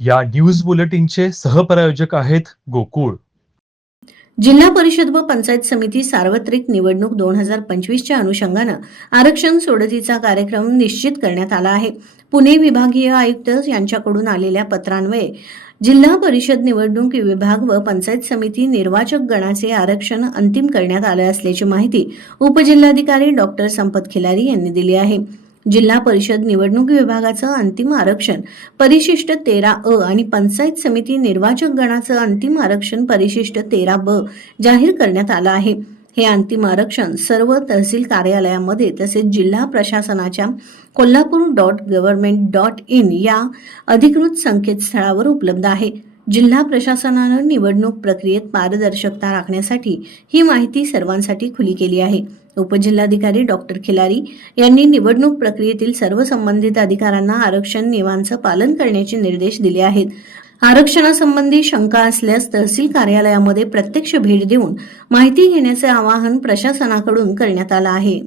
या न्यूज बुलेटिनचे सहप्रायोजक आहेत गोकुळ. जिल्हा परिषद व पंचायत समिती सार्वत्रिक निवडणूक दोन हजार पंचवीसच्या अनुषंगानं आरक्षण सोडतीचा कार्यक्रम निश्चित करण्यात आला आहे. पुणे विभागीय आयुक्त यांच्याकडून आलेल्या पत्रान्वये जिल्हा परिषद निवडणूक विभाग व पंचायत समिती निर्वाचक गणाचे आरक्षण अंतिम करण्यात आलं असल्याची माहिती उपजिल्हाधिकारी डॉक्टर संपत खिलारी यांनी दिली आहे. जिल्हा परिषद निवडणूक विभागाचं अंतिम आरक्षण परिशिष्ट तेरा अ आणि पंचायत समिती निर्वाचक गणाचं अंतिम आरक्षण परिशिष्ट तेरा ब जाहीर करण्यात आलं आहे. हे अंतिम आरक्षण सर्व तहसील कार्यालयामध्ये तसेच जिल्हा प्रशासनाच्या Kolhapur dot government dot in या अधिकृत संकेतस्थळावर उपलब्ध आहे. जिल्हा प्रशासनानं निवडणूक प्रक्रियेत पारदर्शकता राखण्यासाठी ही माहिती सर्वांसाठी खुली केली आहे. उपजिल्हाधिकारी डॉक्टर खिलारी यांनी निवडणूक प्रक्रियेतील सर्व संबंधित अधिकाऱ्यांना आरक्षण नियमांचं पालन करण्याचे निर्देश दिले आहेत. आरक्षणासंबंधी शंका असल्यास तहसील कार्यालयामध्ये प्रत्यक्ष भेट देऊन माहिती घेण्याचे आवाहन प्रशासनाकडून करण्यात आलं आहे.